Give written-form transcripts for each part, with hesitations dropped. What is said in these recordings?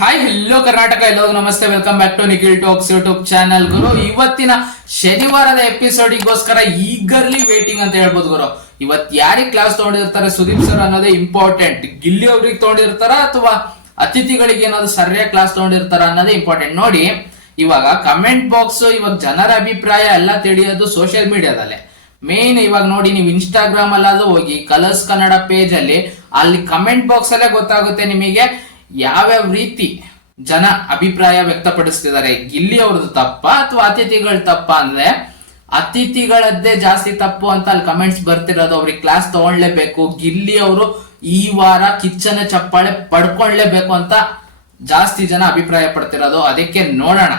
Hi hello Karnataka, ಎಲ್ಲರಿಗೂ ನಮಸ್ತೆ. Welcome back to Nikhil talks YouTube channel. ಗುರು, ಇವತ್ತಿನ ಶನಿವಾರದ ಎಪಿಸೋಡಿಗೋಸ್ಕರ ಈಗರ್ಲಿ ವೇಟಿಂಗ್ ಅಂತ ಹೇಳ್ಬೋದು. ಗುರು, ಇವತ್ ಯಾರಿಗೆ ಕ್ಲಾಸ್ ತಗೊಂಡಿರ್ತಾರೆ ಸುದೀಪ್ ಸರ್ ಅನ್ನೋದೇ ಇಂಪಾರ್ಟೆಂಟ್. ಗಿಲ್ಲಿ ಅವ್ರಿಗೆ ತಗೊಂಡಿರ್ತಾರ ಅಥವಾ ಅತಿಥಿಗಳಿಗೆ ಏನಾದ್ರು ಸರಿಯಾಗಿ ಕ್ಲಾಸ್ ತಗೊಂಡಿರ್ತಾರ ಅನ್ನೋದೇ ಇಂಪಾರ್ಟೆಂಟ್. ನೋಡಿ, ಇವಾಗ ಕಮೆಂಟ್ ಬಾಕ್ಸ್, ಇವಾಗ ಜನರ ಅಭಿಪ್ರಾಯ ಎಲ್ಲ ತಿಳಿಯೋದು ಸೋಷಿಯಲ್ ಮೀಡಿಯಾದಲ್ಲೇ ಮೇನ್. ಇವಾಗ ನೋಡಿ, ನೀವು ಇನ್ಸ್ಟಾಗ್ರಾಮ್ ಅಲ್ಲಾದ್ರೂ ಹೋಗಿ ಕಲರ್ಸ್ ಕನ್ನಡ ಪೇಜ್ ಅಲ್ಲಿ ಕಮೆಂಟ್ ಬಾಕ್ಸ್ ಅಲ್ಲೇ ಗೊತ್ತಾಗುತ್ತೆ ನಿಮಗೆ ಯಾವ್ಯಾವ ರೀತಿ ಜನ ಅಭಿಪ್ರಾಯ ವ್ಯಕ್ತಪಡಿಸ್ತಿದ್ದಾರೆ. ಗಿಲ್ಲಿ ಅವ್ರದ್ದು ತಪ್ಪ ಅಥವಾ ಅತಿಥಿಗಳ ತಪ್ಪ ಅಂದ್ರೆ ಅತಿಥಿಗಳದ್ದೇ ಜಾಸ್ತಿ ತಪ್ಪು ಅಂತ ಅಲ್ಲಿ ಕಮೆಂಟ್ಸ್ ಬರ್ತಿರೋದು. ಅವ್ರಿಗೆ ಕ್ಲಾಸ್ ತಗೊಳ್ಲೇಬೇಕು, ಗಿಲ್ಲಿ ಅವರು ಈ ವಾರ ಕಿಚ್ಚನ ಚಪ್ಪಾಳೆ ಪಡ್ಕೊಳ್ಳೇಬೇಕು ಅಂತ ಜಾಸ್ತಿ ಜನ ಅಭಿಪ್ರಾಯ ಪಡ್ತಿರೋದು. ಅದಕ್ಕೆ ನೋಡೋಣ,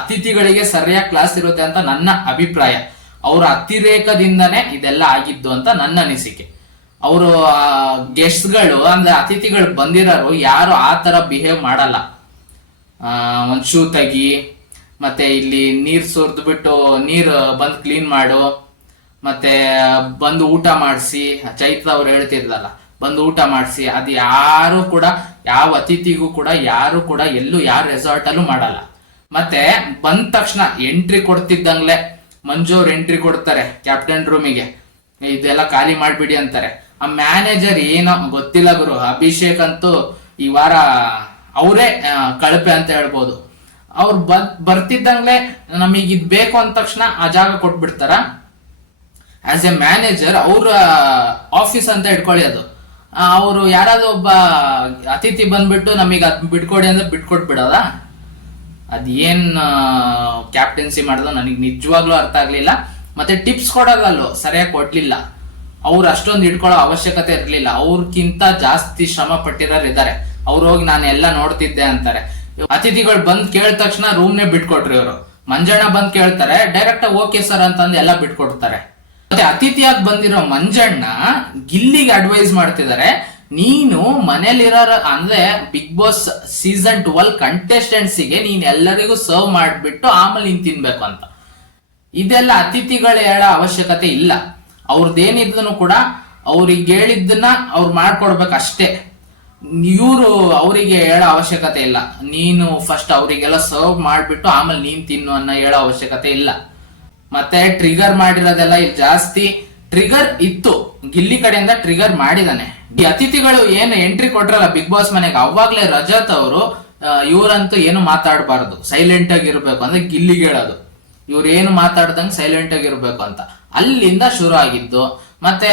ಅತಿಥಿಗಳಿಗೆ ಸರಿಯಾಗಿ ಕ್ಲಾಸ್ ಇರುತ್ತೆ ಅಂತ ನನ್ನ ಅಭಿಪ್ರಾಯ. ಅವರ ಅತಿರೇಕದಿಂದನೇ ಇದೆಲ್ಲ ಆಗಿದ್ದು ಅಂತ ನನ್ನ ಅನಿಸಿಕೆ. ಅವರು ಗೆಸ್ಟ್ಗಳು ಅಂದ್ರೆ ಅತಿಥಿಗಳು ಬಂದಿರೋರು ಯಾರು ಆ ತರ ಬಿಹೇವ್ ಮಾಡಲ್ಲ. ಒಂದ್ ಶೂ ತೆಗಿ, ಮತ್ತೆ ಇಲ್ಲಿ ನೀರ್ ಸುರಿದು ಬಿಟ್ಟು ನೀರ್ ಬಂದು ಕ್ಲೀನ್ ಮಾಡು, ಮತ್ತೆ ಬಂದು ಊಟ ಮಾಡಿಸಿ, ಚೈತ್ರ ಅವ್ರು ಹೇಳ್ತಿರ್ದಲ್ಲ ಬಂದು ಊಟ ಮಾಡಿಸಿ, ಅದು ಯಾರು ಕೂಡ ಯಾವ ಅತಿಥಿಗೂ ಕೂಡ ಯಾರು ಕೂಡ ಎಲ್ಲೂ ಯಾರು ರೆಸಾರ್ಟ್ ಅಲ್ಲೂ ಮಾಡಲ್ಲ. ಮತ್ತೆ ಬಂದ ತಕ್ಷಣ ಎಂಟ್ರಿ ಕೊಡ್ತಿದ್ದಂಗ್ಲೆ ಮಂಜು ಅವ್ರು ಎಂಟ್ರಿ ಕೊಡ್ತಾರೆ ಕ್ಯಾಪ್ಟನ್ ರೂಮಿಗೆ, ಇದೆಲ್ಲ ಖಾಲಿ ಮಾಡ್ಬಿಡಿ ಅಂತಾರೆ. ಆ ಮ್ಯಾನೇಜರ್ ಏನೋ ಗೊತ್ತಿಲ್ಲ ಗುರು, ಅಭಿಷೇಕ್ ಅಂತೂ ಈ ವಾರ ಅವರೇ ಕಳಪೆ ಅಂತ ಹೇಳ್ಬೋದು. ಅವ್ರು ಬರ್ತಿದ್ದಂಗ್ಲೆ ನಮಗ್ ಇದ್ ಬೇಕು ಅಂದ ತಕ್ಷಣ ಆ ಜಾಗ ಕೊಟ್ಬಿಡ್ತಾರ. ಆಸ್ ಎ ಮ್ಯಾನೇಜರ್ ಅವ್ರ ಆಫೀಸ್ ಅಂತ ಇಟ್ಕೊಳ್ಳಿ. ಅದು ಅವರು ಯಾರಾದ್ರೂ ಒಬ್ಬ ಅತಿಥಿ ಬಂದ್ಬಿಟ್ಟು ನಮಗ್ ಅದ್ ಬಿಟ್ಕೊಡಿ ಅಂದ್ರೆ ಬಿಟ್ಕೊಟ್ಬಿಡೋದ? ಅದೇನ್ ಕ್ಯಾಪ್ಟನ್ಸಿ ಮಾಡೋದು ನನಗೆ ನಿಜವಾಗ್ಲೂ ಅರ್ಥ ಆಗ್ಲಿಲ್ಲ. ಮತ್ತೆ ಟಿಪ್ಸ್ ಕೊಡೋದಲ್ಲೂ ಸರಿಯಾಗಿ ಕೊಡ್ಲಿಲ್ಲ. ಅವ್ರು ಅಷ್ಟೊಂದು ಇಟ್ಕೊಳ್ಳೋ ಅವಶ್ಯಕತೆ ಇರ್ಲಿಲ್ಲ. ಅವ್ರಕ್ಕಿಂತ ಜಾಸ್ತಿ ಶ್ರಮ ಪಟ್ಟಿರೋರು ಇದ್ದಾರೆ. ಅವ್ರು ಹೋಗಿ ನಾನು ಎಲ್ಲ ನೋಡ್ತಿದ್ದೆ ಅಂತಾರೆ. ಅತಿಥಿಗಳು ಬಂದ್ ಕೇಳಿದ ತಕ್ಷಣ ರೂಮ್ನೇ ಬಿಟ್ಕೊಟ್ರಿ ಇವರು. ಮಂಜಣ್ಣ ಬಂದ್ ಕೇಳ್ತಾರೆ, ಡೈರೆಕ್ಟ್ ಓಕೆ ಸರ್ ಅಂತಂದು ಎಲ್ಲ ಬಿಟ್ಕೊಡ್ತಾರೆ. ಮತ್ತೆ ಅತಿಥಿಯಾಗಿ ಬಂದಿರೋ ಮಂಜಣ್ಣ ಗಿಲ್ಲಿಗೆ ಅಡ್ವೈಸ್ ಮಾಡ್ತಿದ್ದಾರೆ, ನೀನು ಮನೇಲಿರೋ ಅಂದ್ರೆ ಬಿಗ್ ಬಾಸ್ ಸೀಸನ್ 12 ಕಂಟೆಸ್ಟೆಂಟ್ಸಿಗೆ ನೀನ್ ಎಲ್ಲರಿಗೂ ಸರ್ವ್ ಮಾಡ್ಬಿಟ್ಟು ಆಮೇಲೆ ನೀನ್ ತಿನ್ಬೇಕು ಅಂತ. ಇದೆಲ್ಲ ಅತಿಥಿಗಳು ಹೇಳೋ ಅವಶ್ಯಕತೆ ಇಲ್ಲ. ಅವ್ರದ್ದೇನಿದ್ರು ಕೂಡ ಅವ್ರಿಗೆ ಹೇಳಿದ್ದನ್ನ ಅವ್ರು ಮಾಡ್ಕೊಡ್ಬೇಕು ಅಷ್ಟೇ. ಇವರು ಅವರಿಗೆ ಹೇಳೋ ಅವಶ್ಯಕತೆ ಇಲ್ಲ, ನೀನು ಫಸ್ಟ್ ಅವರಿಗೆಲ್ಲ ಸರ್ವ್ ಮಾಡ್ಬಿಟ್ಟು ಆಮೇಲೆ ನೀನ್ ತಿನ್ನು ಅನ್ನೋ ಹೇಳೋ ಅವಶ್ಯಕತೆ ಇಲ್ಲ. ಮತ್ತೆ ಟ್ರಿಗರ್ ಮಾಡಿರೋದೆಲ್ಲ ಇಲ್ಲಿ ಜಾಸ್ತಿ ಟ್ರಿಗರ್ ಇತ್ತು, ಗಿಲ್ಲಿ ಕಡೆಯಿಂದ ಟ್ರಿಗರ್ ಮಾಡಿದಾನೆ. ಈ ಅತಿಥಿಗಳು ಏನು ಎಂಟ್ರಿ ಕೊಟ್ರಲ್ಲ ಬಿಗ್ ಬಾಸ್ ಮನೆಗೆ, ಅವಾಗ್ಲೇ ರಜತ್ ಅವರು ಇವ್ರಂತೂ ಏನು ಮಾತಾಡಬಾರ್ದು, ಸೈಲೆಂಟ್ ಆಗಿರ್ಬೇಕು ಅಂದ್ರೆ ಗಿಲ್ಲಿಗೆ ಹೇಳೋದು, ಇವ್ರು ಏನು ಮಾತಾಡ್ದಂಗೆ ಸೈಲೆಂಟ್ ಆಗಿರ್ಬೇಕು ಅಂತ. ಅಲ್ಲಿಂದ ಶುರು ಆಗಿದ್ದು. ಮತ್ತೆ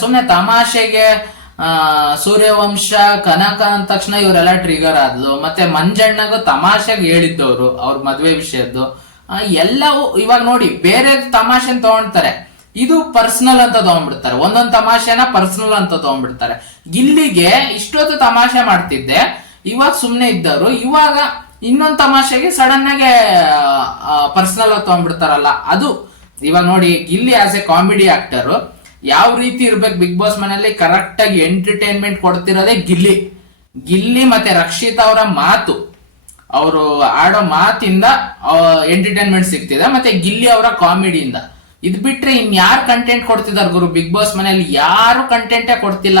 ಸುಮ್ನೆ ತಮಾಷೆಗೆ ಸೂರ್ಯವಂಶ ಕನಕ ಅಂದ ತಕ್ಷಣ ಇವರೆಲ್ಲ ಟ್ರಿಗರ್ ಆದ್ಲು. ಮತ್ತೆ ಮಂಜಣ್ಣಗೂ ತಮಾಷೆಗೆ ಹೇಳಿದ್ದವ್ರು ಅವ್ರ ಮದ್ವೆ ವಿಷಯದ್ದು ಎಲ್ಲವೂ. ಇವಾಗ ನೋಡಿ, ಬೇರೆ ತಮಾಷೆನ ತಗೊಂಡ್ತಾರೆ, ಇದು ಪರ್ಸನಲ್ ಅಂತ ತಗೊಂಡ್ಬಿಡ್ತಾರೆ. ಒಂದೊಂದು ತಮಾಷೆನ ಪರ್ಸನಲ್ ಅಂತ ತಗೊಂಡ್ಬಿಡ್ತಾರೆ. ಗಿಲ್ಲಿಗೆ ಇಷ್ಟೊತ್ತು ತಮಾಷೆ ಮಾಡ್ತಿದ್ದೆ, ಇವಾಗ ಸುಮ್ನೆ ಇದ್ದವರು ಇವಾಗ ಇನ್ನೊಂದು ತಮಾಷೆಗೆ ಸಡನ್ ಆಗಿ ಪರ್ಸನಲ್ ತಗೊಂಡ್ಬಿಡ್ತಾರಲ್ಲ ಅದು. ಇವಾಗ ನೋಡಿ, Gilli as A comedy actor ಯಾವ ರೀತಿ ಇರ್ಬೇಕು ಬಿಗ್ ಬಾಸ್ ಮನೆಯಲ್ಲಿ ಕರೆಕ್ಟ್ ಆಗಿ ಎಂಟರ್ಟೈನ್ಮೆಂಟ್ ಕೊಡ್ತಿರೋದೇ ಗಿಲ್ಲಿ ಮತ್ತೆ ರಕ್ಷಿತಾ ಅವರ ಮಾತು, ಅವರು ಆಡೋ ಮಾತಿಂದ ಎಂಟರ್ಟೈನ್ಮೆಂಟ್ ಸಿಗ್ತಿದೆ. ಮತ್ತೆ ಗಿಲ್ಲಿ ಅವರ ಕಾಮಿಡಿಯಿಂದ. ಇದ್ ಬಿಟ್ರೆ ಇನ್ ಯಾರು ಕಂಟೆಂಟ್ ಕೊಡ್ತಿದಾರೆ ಗುರು ಬಿಗ್ ಬಾಸ್ ಮನೆಯಲ್ಲಿ? ಯಾರು ಕಂಟೆಂಟೇ ಕೊಡ್ತಿಲ್ಲ.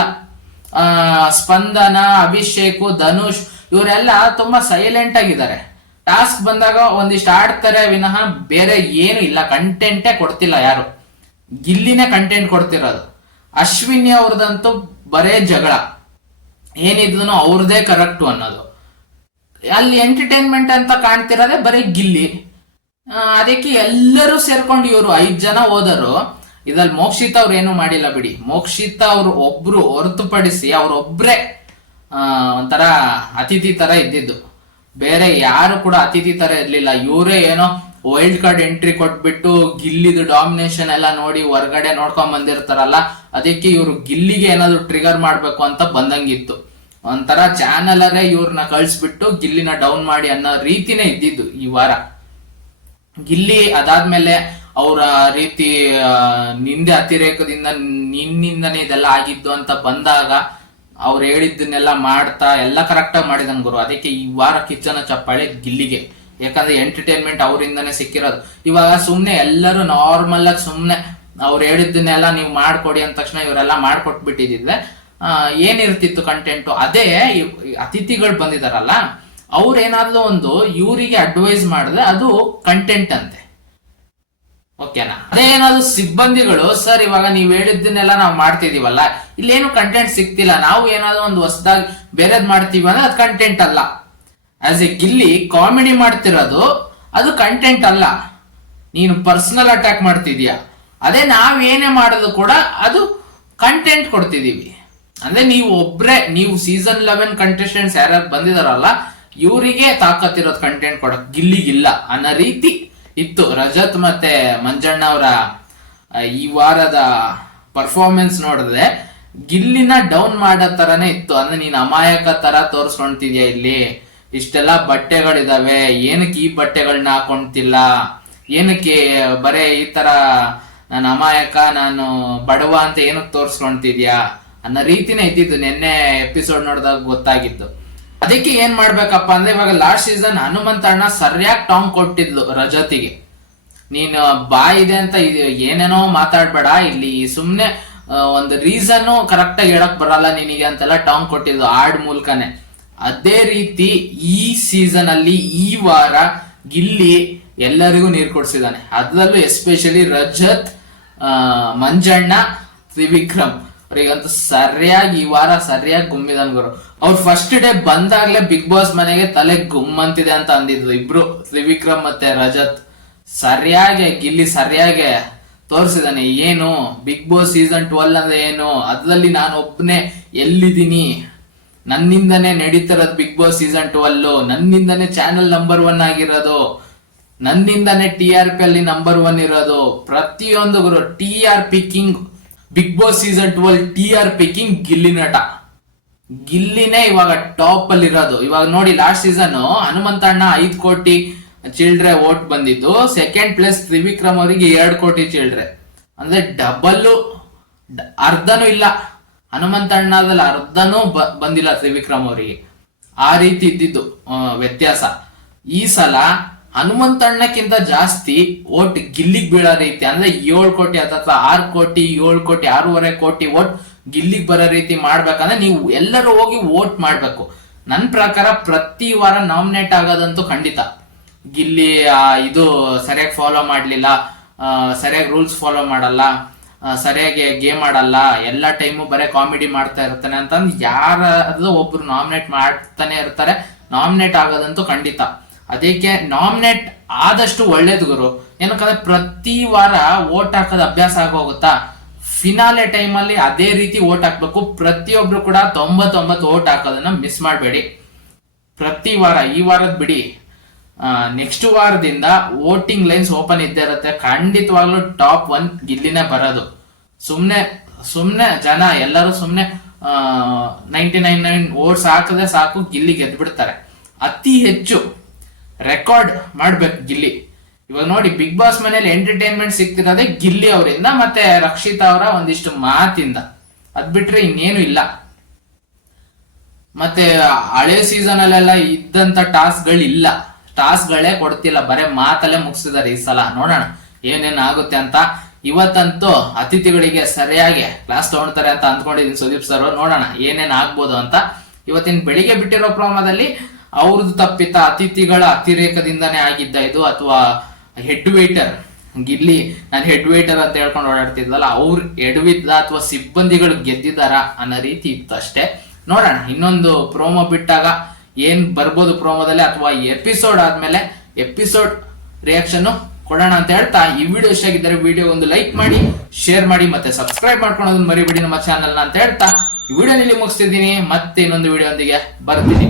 ಸ್ಪಂದನ, ಅಭಿಷೇಕ್, ಧನುಷ್ ಇವರೆಲ್ಲ ತುಂಬಾ ಸೈಲೆಂಟ್ ಆಗಿದ್ದಾರೆ. ಟಾಸ್ಕ್ ಬಂದಾಗ ಒಂದಿಷ್ಟು ಆಡ್ತಾರೆ ವಿನಃ ಬೇರೆ ಏನು ಇಲ್ಲ, ಕಂಟೆಂಟೇ ಕೊಡ್ತಿಲ್ಲ ಯಾರು. ಗಿಲ್ಲಿನೇ ಕಂಟೆಂಟ್ ಕೊಡ್ತಿರೋದು. ಅಶ್ವಿನಿ ಅವ್ರದಂತೂ ಬರೇ ಜಗಳ, ಏನಿದ್ರು ಅವ್ರದೇ ಕರೆಕ್ಟು ಅನ್ನೋದು. ಅಲ್ಲಿ ಎಂಟರ್ಟೈನ್ಮೆಂಟ್ ಅಂತ ಕಾಣ್ತಿರೋದೇ ಬರೀ ಗಿಲ್ಲಿ. ಅದಕ್ಕೆ ಎಲ್ಲರೂ ಸೇರ್ಕೊಂಡು ಇವರು 5 ಜನ ಹೋದರು. ಇದ್ರಲ್ಲಿ ಮೋಕ್ಷಿತಾ ಅವ್ರು ಏನು ಮಾಡಿಲ್ಲ ಬಿಡಿ. ಮೋಕ್ಷಿತಾ ಅವ್ರು ಒಬ್ರು ಹೊರತುಪಡಿಸಿ ಅವ್ರೊಬ್ರೆ ಒಂಥರ ಅತಿಥಿ ತರ ಇದ್ದಿದ್ದು, ಬೇರೆ ಯಾರು ಕೂಡ ಅತಿಥಿ ತರ ಇರ್ಲಿಲ್ಲ. ಇವರೇ ಏನೋ ವೈಲ್ಡ್ ಕಾರ್ಡ್ ಎಂಟ್ರಿ ಕೊಟ್ಬಿಟ್ಟು ಗಿಲ್ಲಿದು ಡಾಮಿನೇಷನ್ ಎಲ್ಲ ನೋಡಿ ಹೊರಗಡೆ ನೋಡ್ಕೊಂಡ್ ಬಂದಿರ್ತಾರಲ್ಲ, ಅದಕ್ಕೆ ಇವರು ಗಿಲ್ಲಿಗೆ ಏನಾದ್ರು ಟ್ರಿಗರ್ ಮಾಡ್ಬೇಕು ಅಂತ ಬಂದಂಗಿತ್ತು. ಒಂಥರ ಚಾನಲರೇ ಇವ್ರನ್ನ ಕಳಿಸ್ಬಿಟ್ಟು ಗಿಲ್ಲಿನ ಡೌನ್ ಮಾಡಿ ಅನ್ನೋ ರೀತಿನೇ ಇದ್ದಿದ್ದು ಈ ವಾರ. ಗಿಲ್ಲಿ ಅದಾದ್ಮೇಲೆ ಅವರ ರೀತಿ ನಿಂದೆ ಅತಿರೇಕದಿಂದ ನಿನ್ನಿಂದನೇ ಇದೆಲ್ಲ ಆಗಿದ್ದು ಅಂತ ಬಂದಾಗ ಅವ್ರು ಹೇಳಿದ್ದನ್ನೆಲ್ಲ ಮಾಡ್ತಾ ಎಲ್ಲ ಕರೆಕ್ಟ್ ಆಗಿ ಮಾಡಿದನ್ ಗುರು. ಅದಕ್ಕೆ ಈ ವಾರ ಕಿಚ್ಚನ ಚಪ್ಪಾಳೆ ಗಿಲ್ಲಿಗೆ, ಯಾಕಂದ್ರೆ ಎಂಟರ್ಟೈನ್ಮೆಂಟ್ ಅವರಿಂದನೇ ಸಿಕ್ಕಿರೋದು. ಇವಾಗ ಸುಮ್ನೆ ಎಲ್ಲರೂ ನಾರ್ಮಲ್ ಆಗಿ ಸುಮ್ನೆ ಅವ್ರು ಹೇಳಿದ್ದನ್ನೆಲ್ಲ ನೀವು ಮಾಡ್ಕೊಡಿ ಅಂದ ತಕ್ಷಣ ಇವರೆಲ್ಲ ಮಾಡ್ಕೊಟ್ಬಿಟ್ಟಿದ್ರೆ ಏನಿರ್ತಿತ್ತು ಕಂಟೆಂಟು? ಅದೇ ಅತಿಥಿಗಳು ಬಂದಿದಾರಲ್ಲ, ಅವ್ರೇನಾದ್ರೂ ಒಂದು ಇವರಿಗೆ ಅಡ್ವೈಸ್ ಮಾಡಿದ್ರೆ ಅದು ಕಂಟೆಂಟ್ ಅಂತೆ. ಓಕೆನಾ? ಅದೇ ಏನಾದ್ರು ಸಿಬ್ಬಂದಿಗಳು ಸರ್ ಇವಾಗ ನೀವ್ ಹೇಳಿದ್ದನ್ನೆಲ್ಲ ನಾವು ಮಾಡ್ತಿದೀವಲ್ಲ, ಇಲ್ಲೇನು ಕಂಟೆಂಟ್ ಸಿಗ್ತಿಲ್ಲ, ನಾವು ಏನಾದ್ರು ಒಂದು ಹೊಸದಾಗಿ ಬೇರೆದ್ ಮಾಡ್ತೀವಿ ಅಂದ್ರೆ ಅದು ಕಂಟೆಂಟ್ ಅಲ್ಲ. ಆಸ್ ಎ ಗಿಲ್ಲಿ ಕಾಮಿಡಿ ಮಾಡ್ತಿರೋದು ಅದು ಕಂಟೆಂಟ್ ಅಲ್ಲ, ನೀನು ಪರ್ಸನಲ್ ಅಟ್ಯಾಕ್ ಮಾಡ್ತಿದ್ಯಾ. ಅದೇ ನಾವ್ ಏನೇ ಮಾಡೋದು ಕೂಡ ಅದು ಕಂಟೆಂಟ್ ಕೊಡ್ತಿದೀವಿ. ಅಂದ್ರೆ ನೀವು ಸೀಸನ್ 11 ಕಂಟೆಸ್ಟೆಂಟ್ಸ್ ಯಾರ್ಯಾರು ಬಂದಿದಾರಲ್ಲ ಇವರಿಗೆ ತಾಕತ್ತಿರೋದು ಕಂಟೆಂಟ್ ಕೊಡಕ್, ಗಿಲ್ಲಿಗಿಲ್ಲ ಅನ್ನೋ ರೀತಿ ಇತ್ತು. ರಜತ್ ಮತ್ತೆ ಮಂಜಣ್ಣ ಅವರ ಈ ವಾರದ ಪರ್ಫಾರ್ಮೆನ್ಸ್ ನೋಡಿದ್ರೆ ಗಿಲ್ಲಿನ ಡೌನ್ ಮಾಡೋ ತರನೇ ಇತ್ತು. ಅಂದ್ರೆ ನೀನ್ ಅಮಾಯಕ ತರ ತೋರ್ಸ್ಕೊಂತಿದ್ಯಾ, ಇಲ್ಲಿ ಇಷ್ಟೆಲ್ಲಾ ಬಟ್ಟೆಗಳಿದಾವೆ, ಏನಕ್ಕೆ ಈ ಬಟ್ಟೆಗಳನ್ನ ಹಾಕೊಂತಿಲ್ಲ, ಏನಕ್ಕೆ ಬರೇ ಈ ತರ ನಾನು ಅಮಾಯಕ ನಾನು ಬಡವ ಅಂತ ಏನಕ್ಕೆ ತೋರ್ಸ್ಕೊಂತಿದ್ಯಾ ಅನ್ನೋ ರೀತಿನೇ ಇದ್ದಿದ್ದು. ನಿನ್ನೆ ಎಪಿಸೋಡ್ ನೋಡಿದಾಗ ಗೊತ್ತಾಗಿದ್ದು. ಅದಕ್ಕೆ ಏನ್ ಮಾಡ್ಬೇಕಪ್ಪ ಅಂದ್ರೆ ಇವಾಗ ಲಾಸ್ಟ್ ಸೀಸನ್ ಹನುಮಂತ ಅಣ್ಣ ಸರಿಯಾಗಿ ಟಾಂಗ್ ಕೊಟ್ಟಿದ್ಲು ರಜತಿಗೆ. ನೀನು ಬಾಯಿದೆ ಅಂತ ಏನೇನೋ ಮಾತಾಡ್ಬೇಡ, ಇಲ್ಲಿ ಸುಮ್ನೆ ಒಂದು ರೀಸನ್ ಕರೆಕ್ಟ್ ಆಗಿ ಹೇಳಕ್ ಬರಲ್ಲ ನಿನಗೆ ಅಂತೆಲ್ಲ ಟಾಂಗ್ ಕೊಟ್ಟಿದ್ಲು ಹಾಡ್ ಮೂಲಕನೇ. ಅದೇ ರೀತಿ ಈ ಸೀಸನ್ ಅಲ್ಲಿ ಈ ವಾರ ಗಿಲ್ಲಿ ಎಲ್ಲರಿಗೂ ನೀರು ಕೊಡ್ಸಿದಾನೆ. ಅದರಲ್ಲೂ ಎಸ್ಪೆಷಲಿ ರಜತ್, ಮಂಜಣ್ಣ, ತ್ರಿವಿಕ್ರಮ್ ಅವ್ರಿಗಂತೂ ಸರಿಯಾಗಿ ಈ ವಾರ ಸರಿಯಾಗಿ ಗುಮ್ಮಿದನ್ ಗುರು. ಅವ್ರು ಫಸ್ಟ್ ಡೇ ಬಂದಾಗ್ಲೇ ಬಿಗ್ ಬಾಸ್ ಮನೆಗೆ ತಲೆ ಗುಮ್ಮಂತಿದೆ ಅಂತ ಅಂದಿದ್ರು ಇಬ್ರು, ತ್ರಿವಿಕ್ರಮ್ ಮತ್ತೆ ರಜತ್. ಸರಿಯಾಗಿ ಗಿಲ್ಲಿ ಸರಿಯಾಗಿ ತೋರಿಸಿದಾನೆ ಏನು ಬಿಗ್ ಬಾಸ್ ಸೀಸನ್ 12 ಅಂದ್ರೆ ಏನು, ಅದ್ರಲ್ಲಿ ನಾನು ಒಬ್ಬನೇ ಎಲ್ಲಿದ್ದೀನಿ, ನನ್ನಿಂದನೇ ನಡೀತಿರೋದು ಬಿಗ್ ಬಾಸ್ ಸೀಸನ್ 12, ನನ್ನಿಂದನೇ ಚಾನೆಲ್ ನಂಬರ್ 1 ಆಗಿರೋದು, ನನ್ನಿಂದನೇ TRP ಅಲ್ಲಿ ನಂಬರ್ 1 ಇರೋದು. ಪ್ರತಿಯೊಂದು ಗುರು TRP king Bigg Boss season 12 TRP king Gilli Nata. ಗಿಲ್ಲಿನೇ ಇವಾಗ ಟಾಪ್ ಅಲ್ಲಿ ಇರೋದು. ಇವಾಗ ನೋಡಿ ಲಾಸ್ಟ್ ಸೀಸನ್ ಹನುಮಂತ ಅಣ್ಣ 5 ಕೋಟಿ ಚಿಲ್ಡ್ರೆ ವೋಟ್ ಬಂದಿದ್ದು, ಸೆಕೆಂಡ್ ಪ್ಲೇಸ್ ತ್ರಿವಿಕ್ರಮ್ ಅವರಿಗೆ 2 ಕೋಟಿ ಚಿಲ್ಡ್ರೆ, ಅಂದ್ರೆ ಡಬಲ್, ಅರ್ಧನೂ ಇಲ್ಲ. ಹನುಮಂತ ಅಣ್ಣದಲ್ಲಿ ಅರ್ಧನೂ ಬಂದಿಲ್ಲ ತ್ರಿವಿಕ್ರಮ್ ಅವರಿಗೆ. ಆ ರೀತಿ ಇದ್ದಿದ್ದು ವ್ಯತ್ಯಾಸ. ಈ ಸಲ ಹನುಮಂತಣ್ಣಕ್ಕಿಂತ ಜಾಸ್ತಿ ಓಟ್ ಗಿಲ್ಲಿಗ್ ಬೀಳೋ ರೀತಿ, ಅಂದ್ರೆ 7 ಕೋಟಿ ಅಥವಾ 6 ಕೋಟಿ 7 ಕೋಟಿ 6.5 ಕೋಟಿ ಓಟ್ ಗಿಲ್ಲಿಗ್ ಬರೋ ರೀತಿ ಮಾಡ್ಬೇಕಂದ್ರೆ ನೀವು ಎಲ್ಲರೂ ಹೋಗಿ ವೋಟ್ ಮಾಡ್ಬೇಕು. ನನ್ ಪ್ರಕಾರ ಪ್ರತಿ ವಾರ ನಾಮಿನೇಟ್ ಆಗೋದಂತೂ ಖಂಡಿತ. ಗಿಲ್ಲಿ ಇದು ಸರಿಯಾಗಿ ಫಾಲೋ ಮಾಡ್ಲಿಲ್ಲ, ಸರಿಯಾಗಿ ರೂಲ್ಸ್ ಫಾಲೋ ಮಾಡಲ್ಲ, ಸರಿಯಾಗಿ ಗೇಮ್ ಆಡಲ್ಲ, ಎಲ್ಲ ಟೈಮು ಬರೀ ಕಾಮಿಡಿ ಮಾಡ್ತಾ ಇರ್ತಾನೆ ಅಂತಂದು ಯಾರಾದ್ರೂ ಒಬ್ರು ನಾಮಿನೇಟ್ ಮಾಡ್ತಾನೆ ಇರ್ತಾರೆ. ನಾಮಿನೇಟ್ ಆಗೋದಂತೂ ಖಂಡಿತ. ಅದಕ್ಕೆ ನಾಮಿನೇಟ್ ಆದಷ್ಟು ಒಳ್ಳೇದು ಗುರು. ಏನಕ್ಕಂದ್ರೆ ಪ್ರತಿ ವಾರ ವೋಟ್ ಹಾಕೋದು ಅಭ್ಯಾಸ ಆಗೋಗುತ್ತಾ, ಫಿನಾಲೆ ಟೈಮ್ ಅಲ್ಲಿ ಅದೇ ರೀತಿ ವೋಟ್ ಹಾಕ್ಬೇಕು. ಪ್ರತಿಯೊಬ್ರು ಕೂಡ 99 ವೋಟ್ ಹಾಕೋದನ್ನ ಮಿಸ್ ಮಾಡಬೇಡಿ. ಪ್ರತಿ ವಾರ, ಈ ವಾರದ ಬಿಡಿ, ನೆಕ್ಸ್ಟ್ ವಾರದಿಂದ ವೋಟಿಂಗ್ ಲೈನ್ಸ್ ಓಪನ್ ಇದ್ದೇ ಇರುತ್ತೆ. ಖಂಡಿತವಾಗ್ಲೂ ಟಾಪ್ 1 ಗಿಲ್ಲಿನೇ ಬರೋದು. ಸುಮ್ನೆ ಜನ ಎಲ್ಲರೂ ಸುಮ್ನೆ 99 ವೋಟ್ಸ್ ಹಾಕದೆ ಸಾಕು, ಗಿಲ್ಲಿ ಗೆದ್ದು ಬಿಡ್ತಾರೆ. ಅತಿ ಹೆಚ್ಚು ರೆಕಾರ್ಡ್ ಮಾಡ್ಬೇಕು ಗಿಲ್ಲಿ. ಇವಾಗ ನೋಡಿ ಬಿಗ್ ಬಾಸ್ ಮನೇಲಿ ಎಂಟರ್ಟೈನ್ಮೆಂಟ್ ಸಿಗ್ತಿರೋದೇ ಗಿಲ್ಲಿ ಅವರಿಂದ ಮತ್ತೆ ರಕ್ಷಿತಾ ಅವರ ಒಂದಿಷ್ಟು ಮಾತಿಂದ. ಅದ್ ಬಿಟ್ರೆ ಇನ್ನೇನು ಇಲ್ಲ. ಮತ್ತೆ ಹಳೆ ಸೀಸನ್ ಅಲ್ಲೆಲ್ಲ ಇದ್ದಂತ ಟಾಸ್ಕ್ಗಳಿಲ್ಲ, ಟಾಸ್ಕ್ಗಳೇ ಕೊಡ್ತಿಲ್ಲ, ಬರೇ ಮಾತಲ್ಲೇ ಮುಗಿಸಿದಾರೆ. ಈ ಸಲ ನೋಡೋಣ ಏನೇನ್ ಆಗುತ್ತೆ ಅಂತ. ಇವತ್ತಂತೂ ಅತಿಥಿಗಳಿಗೆ ಸರಿಯಾಗಿ ಕ್ಲಾಸ್ ತಗೊಳ್ತಾರೆ ಅಂತ ಅಂದ್ಕೊಂಡಿದ್ದೀನಿ ಸುದೀಪ್ ಸರ್. ನೋಡೋಣ ಏನೇನ್ ಆಗ್ಬೋದು ಅಂತ. ಇವತ್ತಿನ ಬೆಳಿಗ್ಗೆ ಬಿಟ್ಟಿರೋ ಪ್ರೋಮೋದಲ್ಲಿ ಅವ್ರದ್ದು ತಪ್ಪಿತ, ಅತಿಥಿಗಳ ಅತಿರೇಕದಿಂದಾನೇ ಆಗಿದ್ದ ಇದು, ಅಥವಾ ಹೆಡ್ ವೇಟರ್ ಗಿಲ್ಲಿ ನಾನು ಹೆಡ್ ವೇಟರ್ ಅಂತ ಹೇಳ್ಕೊಂಡು ಓಡಾಡ್ತಿದ್ವಲ್ಲ ಅವ್ರು ಎಡವಿದ್ದ ಅಥವಾ ಸಿಬ್ಬಂದಿಗಳು ಗೆದ್ದಿದಾರ ಅನ್ನೋ ರೀತಿ ಇತ್ತು ಅಷ್ಟೇ. ನೋಡೋಣ ಇನ್ನೊಂದು ಪ್ರೋಮೋ ಬಿಟ್ಟಾಗ ಏನ್ ಬರ್ಬೋದು ಪ್ರೋಮೋದಲ್ಲಿ, ಅಥವಾ ಎಪಿಸೋಡ್ ಆದ್ಮೇಲೆ ಎಪಿಸೋಡ್ ರಿಯಾಕ್ಷನ್ ಕೊಡೋಣ ಅಂತ ಹೇಳ್ತಾ, ಈ ವಿಡಿಯೋ ಇಷ್ಟ ಆಗಿದ್ದರೆ ವಿಡಿಯೋ ಒಂದು ಲೈಕ್ ಮಾಡಿ, ಶೇರ್ ಮಾಡಿ, ಮತ್ತೆ ಸಬ್ಸ್ಕ್ರೈಬ್ ಮಾಡ್ಕೊಳ್ಳೋದನ್ನ ಮರಿಬೇಡಿ ನಮ್ಮ ಚಾನಲ್ ಅಂತ ಹೇಳ್ತಾ ಈ ವಿಡಿಯೋ ಇಲ್ಲಿ ಮುಗಿಸ್ತಿದ್ದೀನಿ. ಮತ್ತೆ ಇನ್ನೊಂದು ವಿಡಿಯೋ ಒಂದಿಗೆ ಬರ್ತೀನಿ.